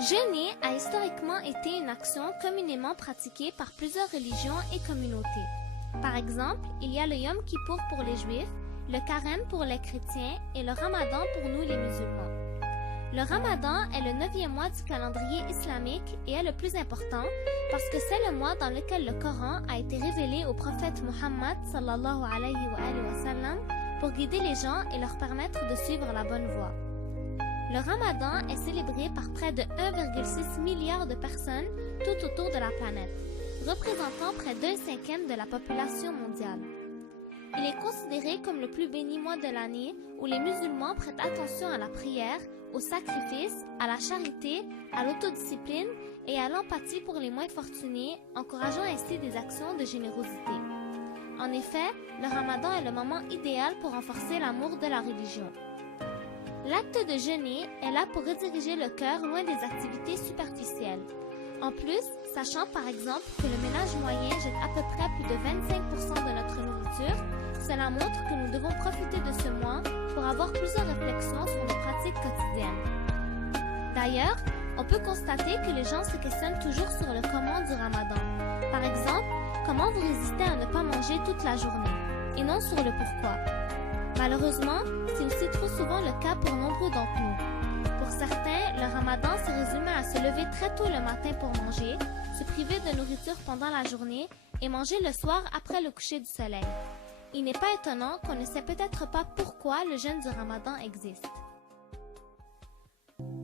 Jeûner a historiquement été une action communément pratiquée par plusieurs religions et communautés. Par exemple, il y a le Yom Kippour pour les Juifs, le Carême pour les chrétiens et le Ramadan pour nous les musulmans. Le Ramadan est le 9e mois du calendrier islamique et est le plus important parce que c'est le mois dans lequel le Coran a été révélé au prophète Muhammad sallallahu alayhi wa sallam pour guider les gens et leur permettre de suivre la bonne voie. Le Ramadan est célébré par près de 1,6 milliard de personnes tout autour de la planète, représentant près d'un cinquième de la population mondiale. Il est considéré comme le plus béni mois de l'année où les musulmans prêtent attention à la prière, au sacrifice, à la charité, à l'autodiscipline et à l'empathie pour les moins fortunés, encourageant ainsi des actions de générosité. En effet, le Ramadan est le moment idéal pour renforcer l'amour de la religion. L'acte de jeûner est là pour rediriger le cœur loin des activités superficielles. En plus, sachant par exemple que le ménage moyen jette à peu près plus de 25% de notre nourriture, cela montre que nous devons profiter de ce mois pour avoir plusieurs réflexions sur nos pratiques quotidiennes. D'ailleurs, on peut constater que les gens se questionnent toujours sur le comment du Ramadan. Par exemple, comment vous résistez à ne pas manger toute la journée, et non sur le pourquoi. Malheureusement, c'est aussi trop souvent le cas pour nombreux d'entre nous. Pour certains, le Ramadan se résumait à se lever très tôt le matin pour manger, se priver de nourriture pendant la journée et manger le soir après le coucher du soleil. Il n'est pas étonnant qu'on ne sait peut-être pas pourquoi le jeûne du Ramadan existe.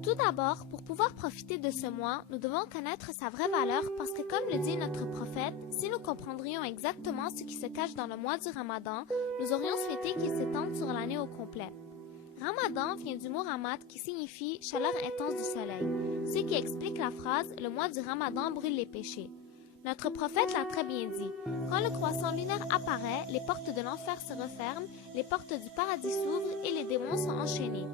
Tout d'abord, pour pouvoir profiter de ce mois, nous devons connaître sa vraie valeur parce que comme le dit notre prophète, si nous comprendrions exactement ce qui se cache dans le mois du Ramadan, nous aurions souhaité qu'il s'étende sur l'année au complet. Ramadan vient du mot ramad qui signifie chaleur intense du soleil, ce qui explique la phrase « le mois du Ramadan brûle les péchés ». Notre prophète l'a très bien dit. Quand le croissant lunaire apparaît, les portes de l'enfer se referment, les portes du paradis s'ouvrent et les démons sont enchaînés.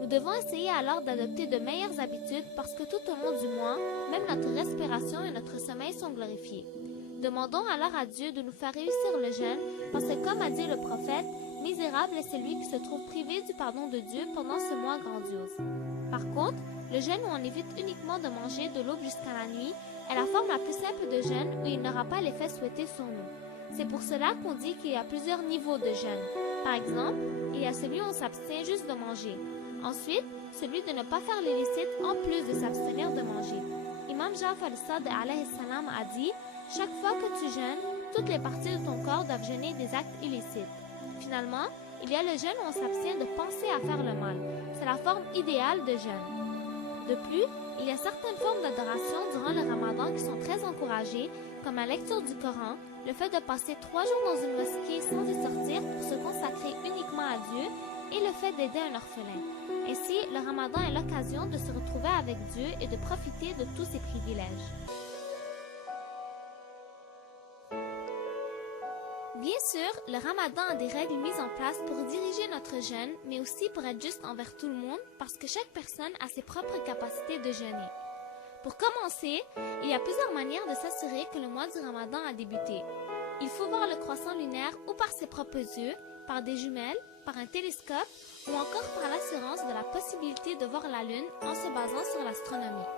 Nous devons essayer alors d'adopter de meilleures habitudes parce que tout au long du mois, même notre respiration et notre sommeil sont glorifiés. Demandons alors à Dieu de nous faire réussir le jeûne parce que comme a dit le prophète, misérable est celui qui se trouve privé du pardon de Dieu pendant ce mois grandiose. Par contre, le jeûne où on évite uniquement de manger de l'aube jusqu'à la nuit est la forme la plus simple de jeûne où il n'aura pas l'effet souhaité sur nous. C'est pour cela qu'on dit qu'il y a plusieurs niveaux de jeûne. Par exemple, il y a celui où on s'abstient juste de manger. Ensuite, celui de ne pas faire l'illicite en plus de s'abstenir de manger. Imam Ja'far al-Sadiq alayhi salam a dit « Chaque fois que tu jeûnes, toutes les parties de ton corps doivent jeûner des actes illicites. » Finalement, il y a le jeûne où on s'abstient de penser à faire le mal. C'est la forme idéale de jeûne. De plus, il y a certaines formes d'adoration durant le Ramadan qui sont très encouragées, comme la lecture du Coran, le fait de passer 3 jours dans une mosquée sans y sortir pour se consacrer uniquement à Dieu et le fait d'aider un orphelin. Ainsi, le Ramadan est l'occasion de se retrouver avec Dieu et de profiter de tous ses privilèges. Bien sûr, le Ramadan a des règles mises en place pour diriger notre jeûne, mais aussi pour être juste envers tout le monde parce que chaque personne a ses propres capacités de jeûner. Pour commencer, il y a plusieurs manières de s'assurer que le mois du Ramadan a débuté. Il faut voir le croissant lunaire ou par ses propres yeux, par des jumelles, par un télescope ou encore par l'assurance de la possibilité de voir la Lune en se basant sur l'astronomie.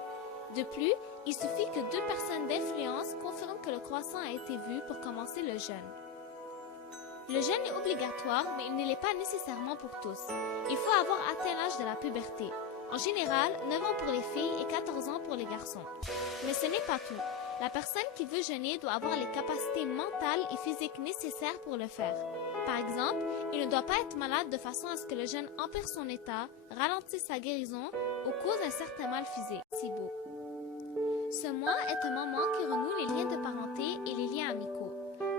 De plus, il suffit que 2 personnes d'influence confirment que le croissant a été vu pour commencer le jeûne. Le jeûne est obligatoire, mais il ne l'est pas nécessairement pour tous. Il faut avoir atteint l'âge de la puberté. En général, 9 ans pour les filles et 14 ans pour les garçons. Mais ce n'est pas tout. La personne qui veut jeûner doit avoir les capacités mentales et physiques nécessaires pour le faire. Par exemple, il ne doit pas être malade de façon à ce que le jeûne empire son état, ralentisse sa guérison ou cause un certain mal physique. Si beau. Ce mois est un moment qui renoue les liens de parenté et les liens amicaux.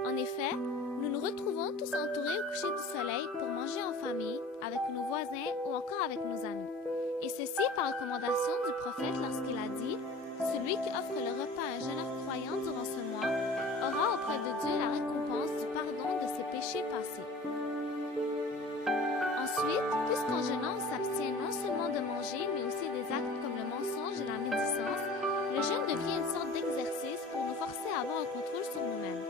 En effet, nous nous retrouvons tous entourés au coucher du soleil pour manger en famille, avec nos voisins ou encore avec nos amis. Et ceci par recommandation du prophète lorsqu'il a dit « Celui qui offre le repas à un jeûneur croyant durant ce mois aura auprès de Dieu la récompense du pardon de ses péchés passés. » Ensuite, puisqu'en jeûnant on s'abstient non seulement de manger, mais aussi des actes comme le mensonge et la médisance, le jeûne devient une sorte d'exercice pour nous forcer à avoir un contrôle sur nous-mêmes.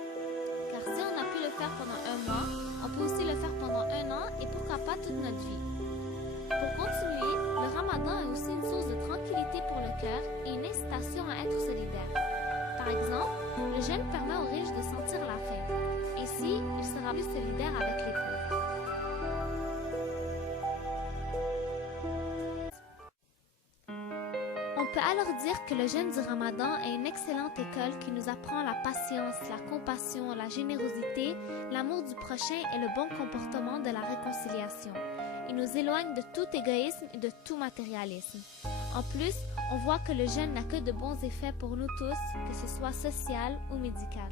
Car si on a pu le faire pendant un mois, on peut aussi le faire pendant 1 an et pourquoi pas toute notre vie. Pour continuer, le Ramadan est aussi une source de tranquillité pour le cœur peut alors dire que le jeûne du Ramadan est une excellente école qui nous apprend la patience, la compassion, la générosité, l'amour du prochain et le bon comportement de la réconciliation. Il nous éloigne de tout égoïsme et de tout matérialisme. En plus, on voit que le jeûne n'a que de bons effets pour nous tous, que ce soit social ou médical.